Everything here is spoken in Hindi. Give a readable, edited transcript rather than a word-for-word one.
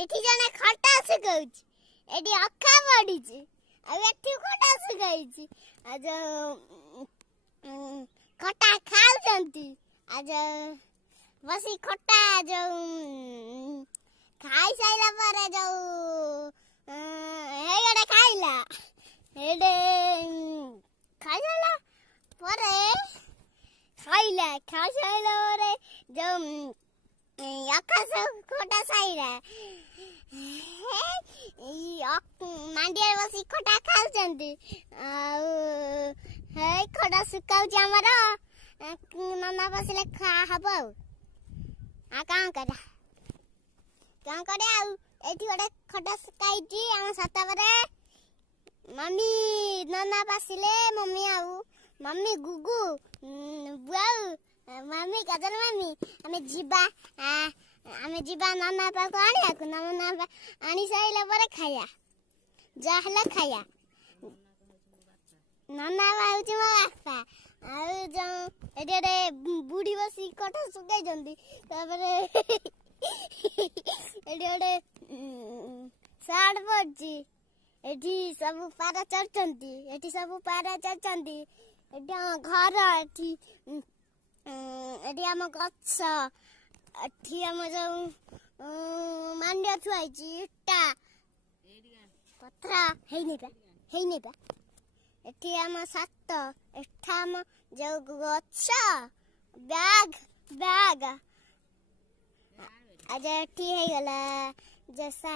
एठी जने खटा सुकौछ एठी अक्खा पड़ीछि अब एठी खटा सुकैछि आज खटा खाउछंती आज बसी खटा जो खाई साइला पर जो हेगडे खाइला हेडे खाई साइला पर खाई साइला रे जो अक्खा सब खटा साइला मांडिया बसी खटा खाउछंती हे खटा सुकाउछ हमर नना बसले खा हबो आ काम करे आ एठी गोटे खटा सुकाइची हम सता परे मम्मी नना बसले मम्मी आउ मम्मी गुगु बुआउ मम्मी कजन मम्मी हमें जीवा नना पाक आनिया को नना आनी साइला परे खाया जाहला खाया नना बाउची मो बापा आ जो एडे बुढ़ी बसी कठा सुकाई जंदी तापरे एडे साड पड़ची एठी सब पारा चढ़चंती एठी सब पारा चढ़चंती एठी घर एठी हम गछ एठी हम जो मांडिया थुआइची इट्टा पत्रा हेइ बा एठी हम सात एठा हम जो गछ बैग आज एठी हे गला जैसा